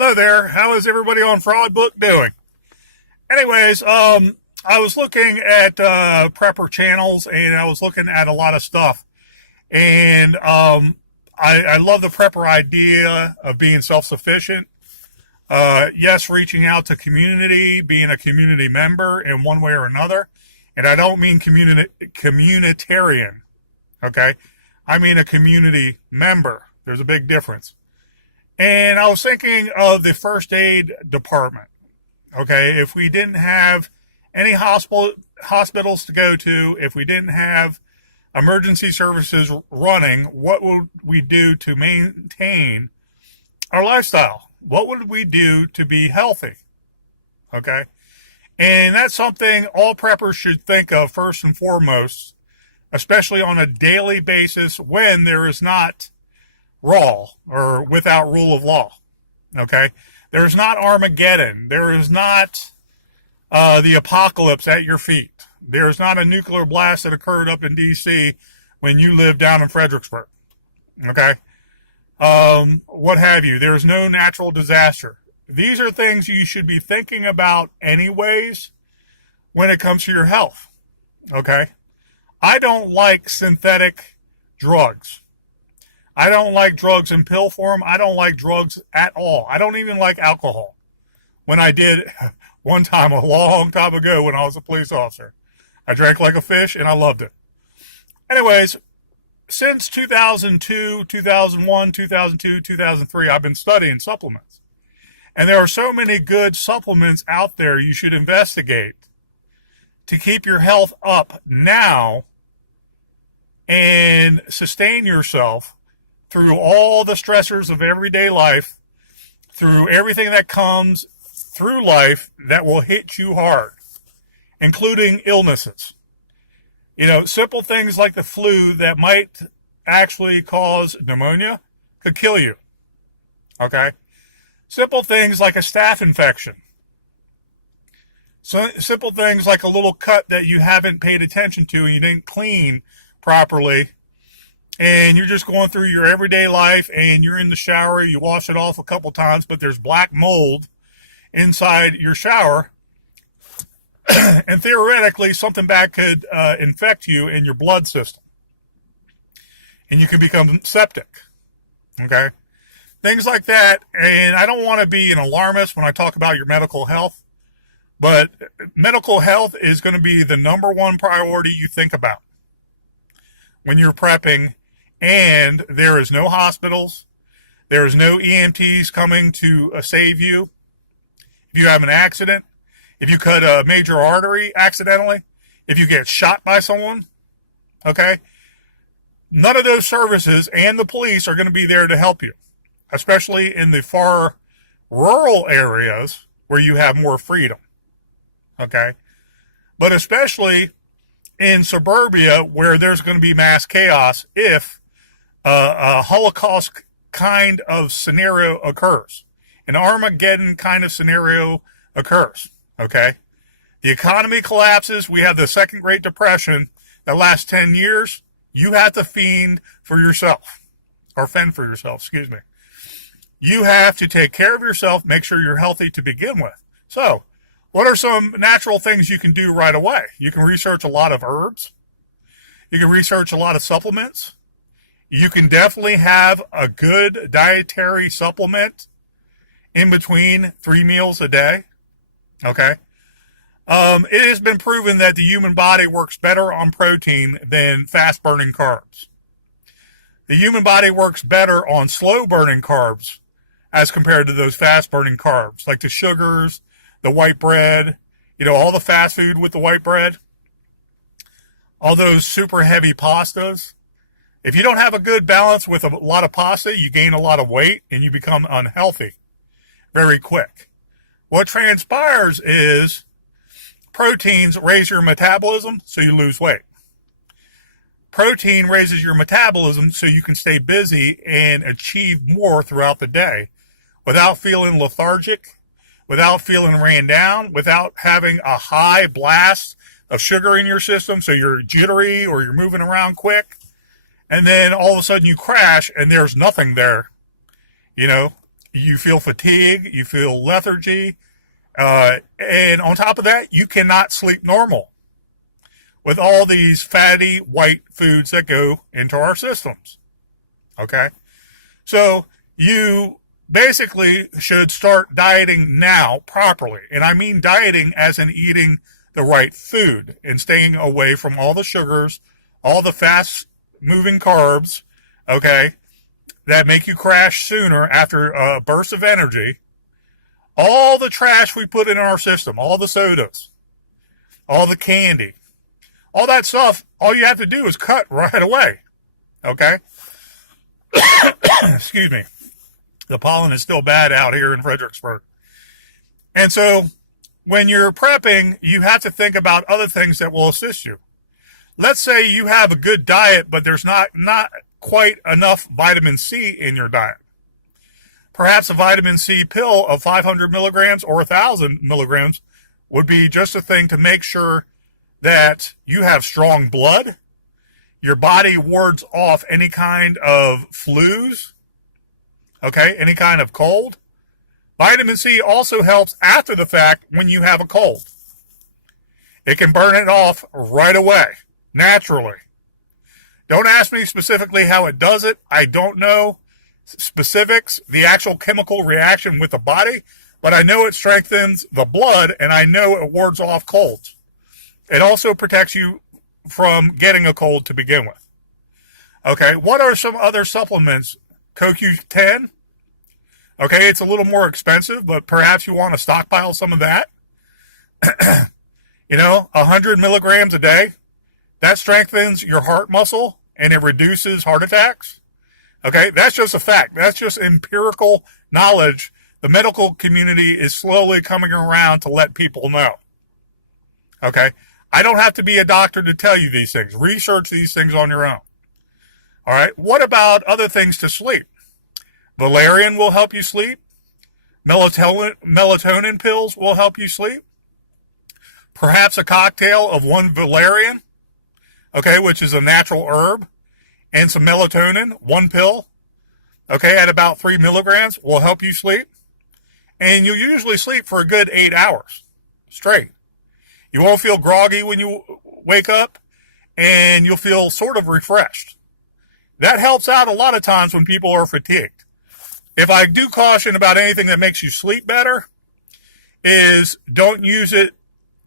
Hello there. How is everybody on Fraud Book doing? Anyways, I was looking at prepper channels and I was looking at a lot of stuff. And I love the prepper idea of being self-sufficient. Yes, reaching out to community, being a community member in one way or another. And I don't mean communitarian, okay? I mean a community member. There's a big difference. And I was thinking of the first aid department. Okay, if we didn't have any hospitals to go to, if we didn't have emergency services running, what would we do to maintain our lifestyle? What would we do to be healthy? Okay, and that's something all preppers should think of first and foremost, especially on a daily basis when there is not WROL, or without rule of law. Okay, there's not Armageddon. There is not the apocalypse at your feet. There's not a nuclear blast that occurred up in D.C. when you live down in Fredericksburg. Okay, what have you? There's no natural disaster. These are things you should be thinking about anyways when it comes to your health. Okay, I don't like synthetic drugs. I don't like drugs in pill form. I don't like drugs at all. I don't even like alcohol. When I did one time a long time ago when I was a police officer, I drank like a fish and I loved it. Anyways, since 2002, 2001, 2002, 2003, I've been studying supplements. And there are so many good supplements out there you should investigate to keep your health up now and sustain yourself through all the stressors of everyday life, through everything that comes through life that will hit you hard, including illnesses. You know, simple things like the flu that might actually cause pneumonia could kill you. Okay? Simple things like a staph infection. So simple things like a little cut that you haven't paid attention to and you didn't clean properly, and you're just going through your everyday life and you're in the shower, you wash it off a couple times, but there's black mold inside your shower, and theoretically something bad could infect you in your blood system, and you can become septic. Okay? Things like that. And I don't want to be an alarmist when I talk about your medical health, but medical health is going to be the number one priority you think about when you're prepping. And there is no hospitals. There is no EMTs coming to save you. If you have an accident, if you cut a major artery accidentally, if you get shot by someone, okay, none of those services and the police are going to be there to help you, especially in the far rural areas where you have more freedom, okay, but especially in suburbia where there's going to be mass chaos if a Holocaust kind of scenario occurs. An Armageddon kind of scenario occurs, okay? The economy collapses. We have the Second Great Depression that lasts 10 years. You have to fend for yourself. Excuse me. You have to take care of yourself, make sure you're healthy to begin with. So, what are some natural things you can do right away? You can research a lot of herbs. You can research a lot of supplements. You can definitely have a good dietary supplement in between 3 meals a day. Okay? It has been proven that the human body works better on protein than fast-burning carbs. The human body works better on slow-burning carbs as compared to those fast-burning carbs, like the sugars, the white bread, you know, all the fast food with the white bread, all those super heavy pastas. If you don't have a good balance with a lot of pasta, you gain a lot of weight and you become unhealthy very quick. What transpires is proteins raise your metabolism, so you lose weight. Protein raises your metabolism so you can stay busy and achieve more throughout the day without feeling lethargic, without feeling ran down, without having a high blast of sugar in your system so you're jittery or you're moving around quick. And then all of a sudden you crash and there's nothing there, you know, You feel fatigue, you feel lethargy, and on top of that, you cannot sleep normal with all these fatty white foods that go into our systems. Okay? So you basically should start dieting now properly. And I mean dieting as in eating the right food and staying away from all the sugars, all the fast moving carbs, okay, that make you crash sooner after a burst of energy. All the trash we put in our system, all the sodas, all the candy, all that stuff, all you have to do is cut right away. Okay? Excuse me. The pollen is still bad out here in Fredericksburg. And so when you're prepping, you have to think about other things that will assist you. Let's say you have a good diet, but there's not quite enough vitamin C in your diet. Perhaps a vitamin C pill of 500 milligrams or 1,000 milligrams would be just a thing to make sure that you have strong blood, your body wards off any kind of flus, okay, any kind of cold. Vitamin C also helps after the fact when you have a cold. It can burn it off right away, naturally. Don't ask me specifically how it does it. I don't know specifics, the actual chemical reaction with the body, but I know it strengthens the blood, and I know it wards off colds. It also protects you from getting a cold to begin with. Okay, what are some other supplements? CoQ10. Okay, it's a little more expensive, but perhaps you want to stockpile some of that. 100 milligrams a day. That strengthens your heart muscle, and it reduces heart attacks. Okay, that's just a fact. That's just empirical knowledge. The medical community is slowly coming around to let people know. Okay, I don't have to be a doctor to tell you these things. Research these things on your own. All right, what about other things to sleep? Valerian will help you sleep. Melatonin pills will help you sleep. Perhaps a cocktail of one valerian, okay, which is a natural herb, and some melatonin, one pill, okay, at about 3 milligrams will help you sleep. And you'll usually sleep for a good 8 hours straight. You won't feel groggy when you wake up, and you'll feel sort of refreshed. That helps out a lot of times when people are fatigued. If I do caution about anything that makes you sleep better, is don't use it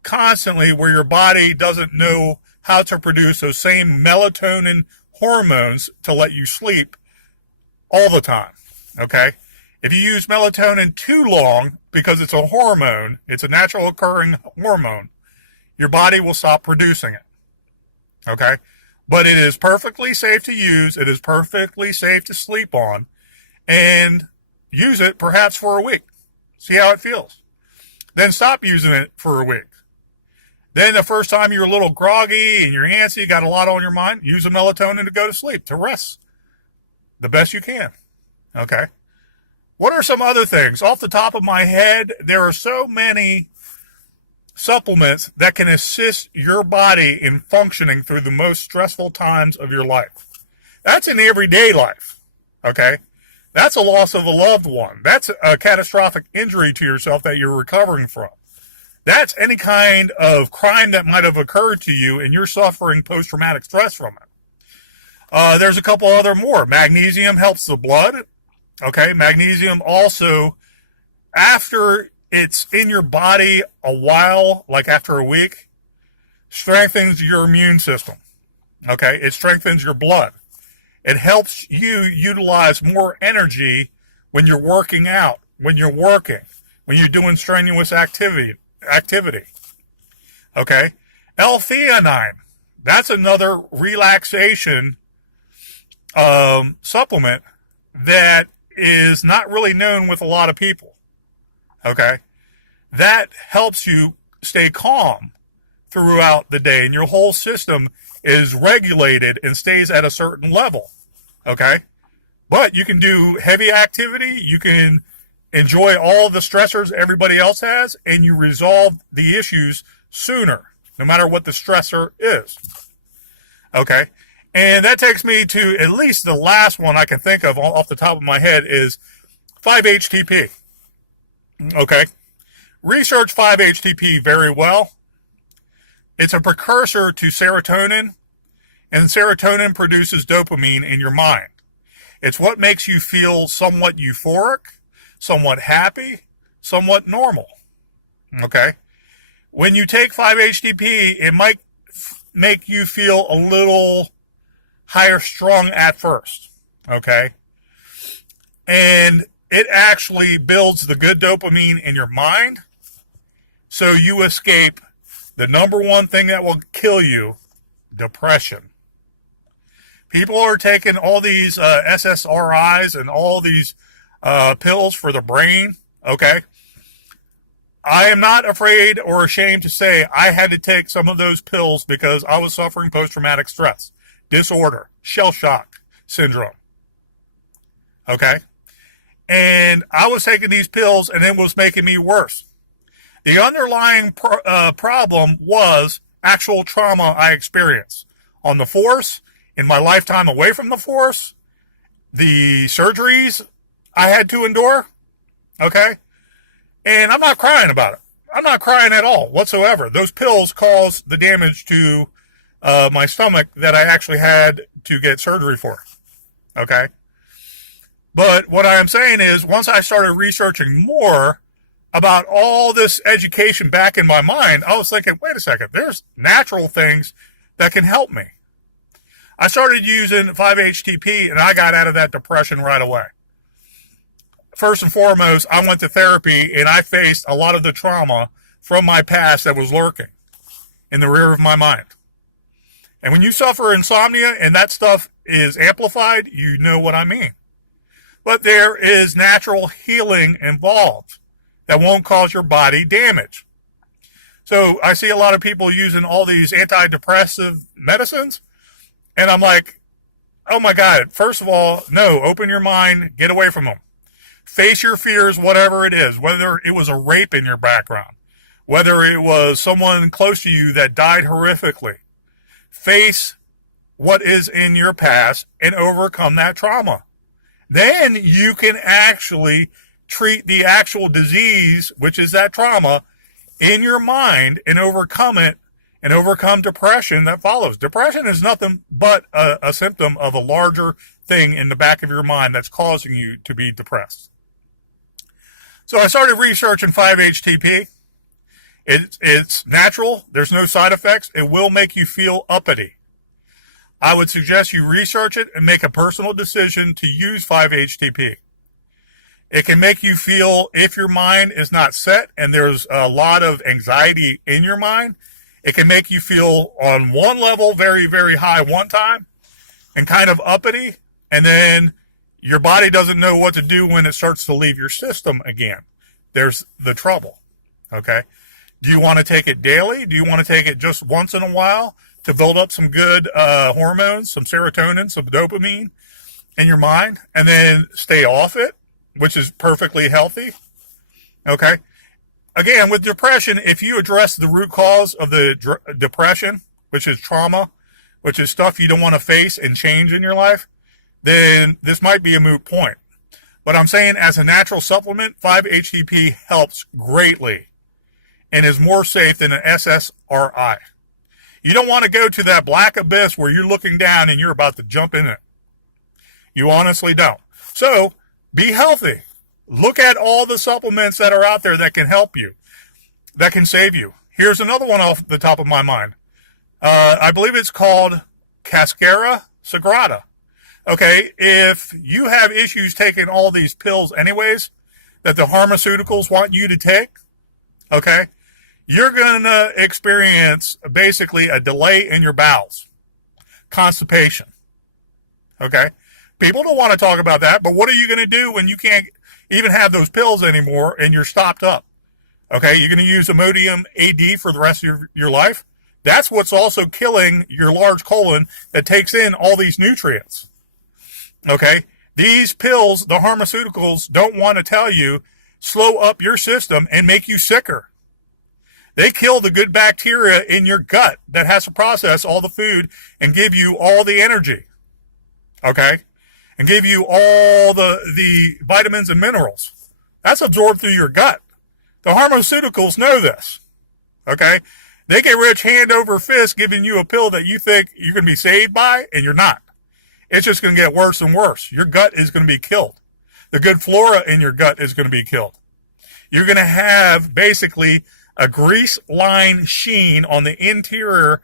constantly where your body doesn't know how to produce those same melatonin hormones to let you sleep all the time. Okay? If you use melatonin too long, because it's a hormone, it's a natural occurring hormone, your body will stop producing it. Okay? But it is perfectly safe to use. It is perfectly safe to sleep on. And use it perhaps for a week. See how it feels. Then stop using it for a week. Then the first time you're a little groggy and you're antsy, you got a lot on your mind, use a melatonin to go to sleep, to rest the best you can. Okay? What are some other things? Off the top of my head, there are so many supplements that can assist your body in functioning through the most stressful times of your life. That's in everyday life. Okay? That's a loss of a loved one. That's a catastrophic injury to yourself that you're recovering from. That's any kind of crime that might have occurred to you and you're suffering post-traumatic stress from it. There's a couple other more. Magnesium helps the blood. Okay, magnesium also, after it's in your body a while, like after a week, strengthens your immune system. Okay, it strengthens your blood. It helps you utilize more energy when you're working out, when you're working, when you're doing strenuous activity. Okay? L-theanine. That's another relaxation supplement that is not really known with a lot of people. Okay? That helps you stay calm throughout the day, and your whole system is regulated and stays at a certain level. Okay? But you can do heavy activity, you can enjoy all the stressors everybody else has, and you resolve the issues sooner, no matter what the stressor is. Okay? And that takes me to at least the last one I can think of off the top of my head is 5-HTP. Okay. Research 5-HTP very well. It's a precursor to serotonin, and serotonin produces dopamine in your mind. It's what makes you feel somewhat euphoric, somewhat happy, somewhat normal. Okay? When you take 5-HTP, it might make you feel a little higher strung at first. Okay? And it actually builds the good dopamine in your mind, so you escape the number one thing that will kill you, depression. People are taking all these SSRIs and all these pills for the brain, okay? I am not afraid or ashamed to say I had to take some of those pills because I was suffering post-traumatic stress, disorder, shell shock syndrome, okay? And I was taking these pills and it was making me worse. The underlying problem was actual trauma I experienced on the force, in my lifetime away from the force, the surgeries I had to endure, okay? And I'm not crying about it. I'm not crying at all whatsoever. Those pills caused the damage to my stomach that I actually had to get surgery for, okay? But what I am saying is, once I started researching more about all this education back in my mind, I was thinking, wait a second, there's natural things that can help me. I started using 5-HTP and I got out of that depression right away. First and foremost, I went to therapy and I faced a lot of the trauma from my past that was lurking in the rear of my mind. And when you suffer insomnia and that stuff is amplified, you know what I mean. But there is natural healing involved that won't cause your body damage. So I see a lot of people using all these antidepressive medicines, and I'm like, oh my God, first of all, no, open your mind, get away from them. Face your fears, whatever it is, whether it was a rape in your background, whether it was someone close to you that died horrifically. Face what is in your past and overcome that trauma. Then you can actually treat the actual disease, which is that trauma, in your mind and overcome it and overcome depression that follows. Depression is nothing but a symptom of a larger thing in the back of your mind that's causing you to be depressed. So I started researching 5-HTP. It's natural. There's no side effects. It will make you feel uppity. I would suggest you research it and make a personal decision to use 5-HTP. It can make you feel, if your mind is not set and there's a lot of anxiety in your mind, it can make you feel on one level very, very high one time and kind of uppity, and then your body doesn't know what to do when it starts to leave your system again. There's the trouble, okay? Do you want to take it daily? Do you want to take it just once in a while to build up some good hormones, some serotonin, some dopamine in your mind, and then stay off it, which is perfectly healthy? Okay? Again, with depression, if you address the root cause of the depression, which is trauma, which is stuff you don't want to face and change in your life, then this might be a moot point. But I'm saying, as a natural supplement, 5-HTP helps greatly and is more safe than an SSRI. You don't want to go to that black abyss where you're looking down and you're about to jump in it. You honestly don't. So, be healthy. Look at all the supplements that are out there that can help you, that can save you. Here's another one off the top of my mind. I believe it's called Cascara Sagrada. Okay, if you have issues taking all these pills anyways, that the pharmaceuticals want you to take, okay, you're going to experience basically a delay in your bowels, constipation, okay? People don't want to talk about that, but what are you going to do when you can't even have those pills anymore and you're stopped up? Okay, you're going to use Imodium AD for the rest of your life? That's what's also killing your large colon that takes in all these nutrients. Okay, these pills, the pharmaceuticals, don't want to tell you, slow up your system and make you sicker. They kill the good bacteria in your gut that has to process all the food and give you all the energy. Okay? and give you all the vitamins and minerals. That's absorbed through your gut. The pharmaceuticals know this. Okay? They get rich hand over fist giving you a pill that you think you're going to be saved by, and you're not. It's just going to get worse and worse. Your gut is going to be killed. The good flora in your gut is going to be killed. You're going to have basically a grease line sheen on the interior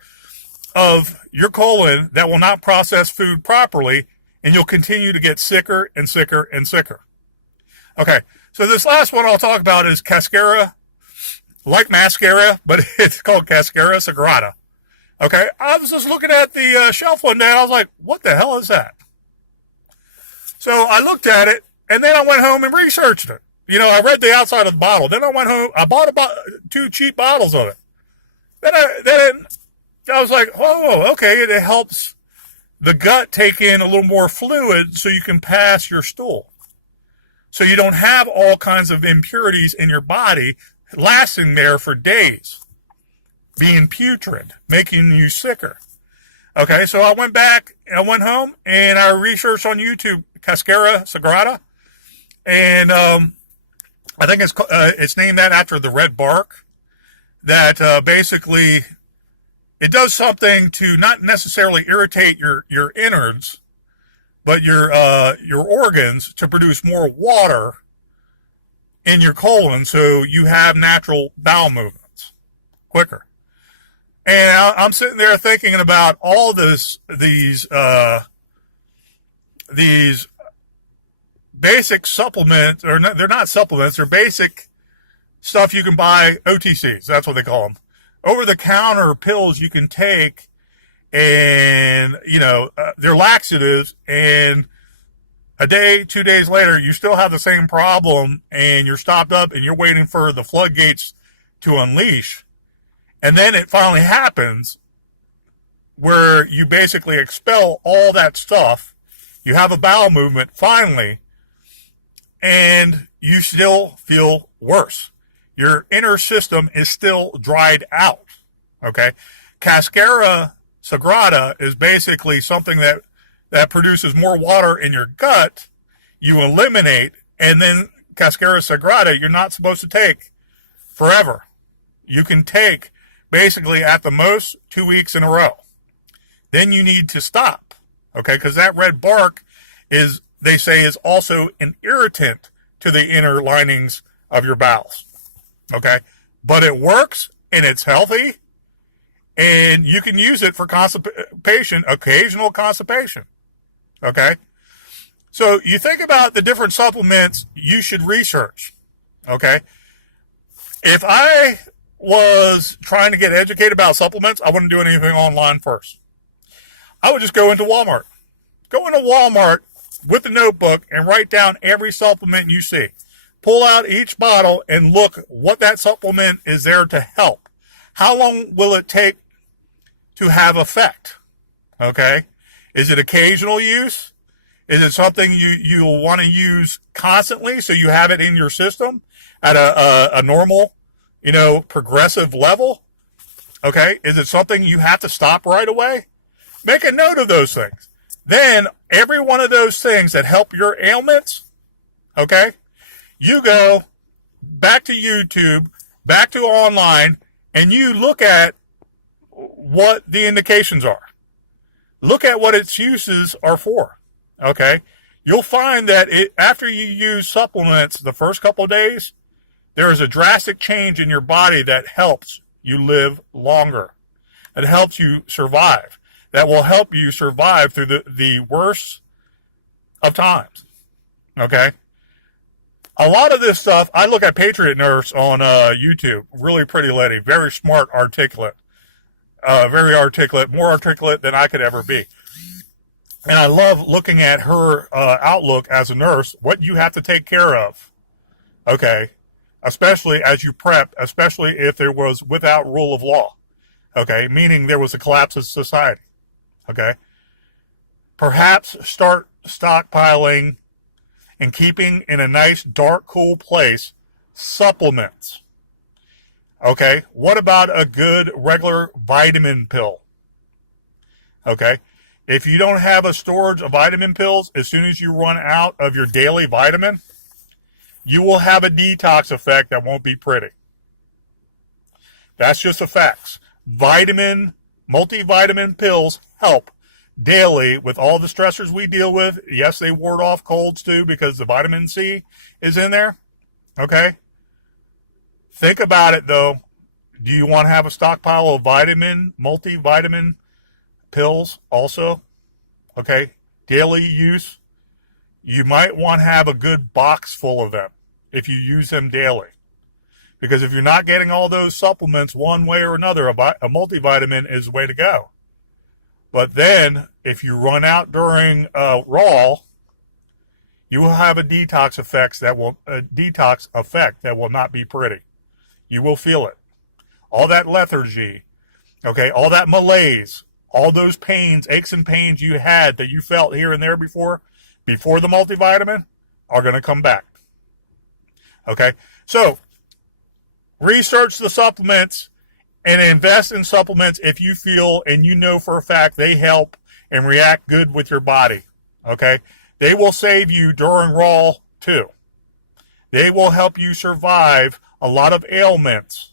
of your colon that will not process food properly, and you'll continue to get sicker and sicker and sicker. Okay, so this last one I'll talk about is cascara, like mascara, but it's called cascara sagrada. Okay, I was just looking at the shelf one day, and I was like, what the hell is that? So I looked at it, and then I went home and researched it. You know, I read the outside of the bottle. Then I went home, I bought two cheap bottles of it. Then I was like, oh, okay, it helps the gut take in a little more fluid so you can pass your stool. So you don't have all kinds of impurities in your body lasting there for days, being putrid, making you sicker. Okay, so I went back, I went home, and I researched on YouTube cascara sagrada, and I think it's named that after the red bark, that basically it does something to not necessarily irritate your innards, but your organs to produce more water in your colon, so you have natural bowel movements quicker. And I'm sitting there thinking about all these basic supplements, or they're not supplements, they're basic stuff you can buy, OTCs, that's what they call them. Over-the-counter pills you can take, and, you know, they're laxatives, and a day, 2 days later, you still have the same problem, and you're stopped up, and you're waiting for the floodgates to unleash. And then it finally happens where you basically expel all that stuff. You have a bowel movement finally, and you still feel worse. Your inner system is still dried out. Okay? Cascara sagrada is basically something that produces more water in your gut. You eliminate, and then cascara sagrada you're not supposed to take forever. You can take basically at the most 2 weeks in a row. Then you need to stop, okay? Because that red bark is, they say, is also an irritant to the inner linings of your bowels, okay? But it works, and it's healthy, and you can use it for constipation, occasional constipation, okay? So you think about the different supplements you should research, okay? If I was trying to get educated about supplements, I wouldn't do anything online first. I would just go into Walmart. Go into Walmart with a notebook and write down every supplement you see. Pull out each bottle and look what that supplement is there to help. How long will it take to have effect? Okay? Is it occasional use? Is it something you'll want to use constantly so you have it in your system at a normal, you know, progressive level? Okay? Is it something you have to stop right away? Make a note of those things. Then, every one of those things that help your ailments, okay, you go back to YouTube, back to online, and you look at what the indications are. Look at what its uses are for, okay? You'll find that after you use supplements the first couple of days, there is a drastic change in your body that helps you live longer. It helps you survive. That will help you survive through the worst of times. Okay? A lot of this stuff, I look at Patriot Nurse on YouTube. Really pretty lady. Very smart, articulate. Very articulate. More articulate than I could ever be. And I love looking at her outlook as a nurse, what you have to take care of. Okay? Especially as you prep, especially if there was without rule of law. Okay? Meaning there was a collapse of society. Okay? Perhaps start stockpiling and keeping in a nice, dark, cool place supplements. Okay? What about a good regular vitamin pill? Okay? If you don't have a storage of vitamin pills, as soon as you run out of your daily vitamin, you will have a detox effect that won't be pretty. That's just the facts. Multivitamin pills help daily with all the stressors we deal with. Yes, they ward off colds too because the vitamin C is in there. Okay? Think about it though. Do you want to have a stockpile of multivitamin pills also? Okay? Daily use. You might want to have a good box full of them if you use them daily. Because if you're not getting all those supplements one way or another, a multivitamin is the way to go. But then, if you run out during WROL, you will have a detox effect that will not be pretty. You will feel it. All that lethargy, okay, all that malaise, all those pains, aches and pains you had that you felt here and there before the multivitamin are going to come back. Okay, so research the supplements and invest in supplements if you feel and you know for a fact they help and react good with your body. Okay? They will save you during WROL too. They will help you survive a lot of ailments.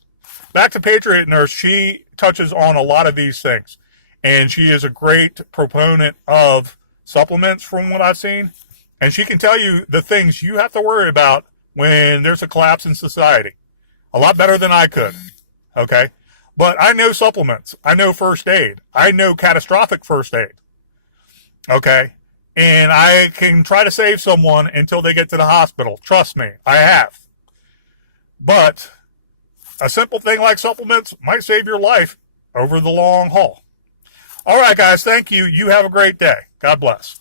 Back to Patriot Nurse, she touches on a lot of these things. And she is a great proponent of supplements from what I've seen. And she can tell you the things you have to worry about when there's a collapse in society. A lot better than I could, okay? But I know supplements. I know first aid. I know catastrophic first aid, okay? And I can try to save someone until they get to the hospital. Trust me, I have. But a simple thing like supplements might save your life over the long haul. All right, guys, thank you. You have a great day. God bless.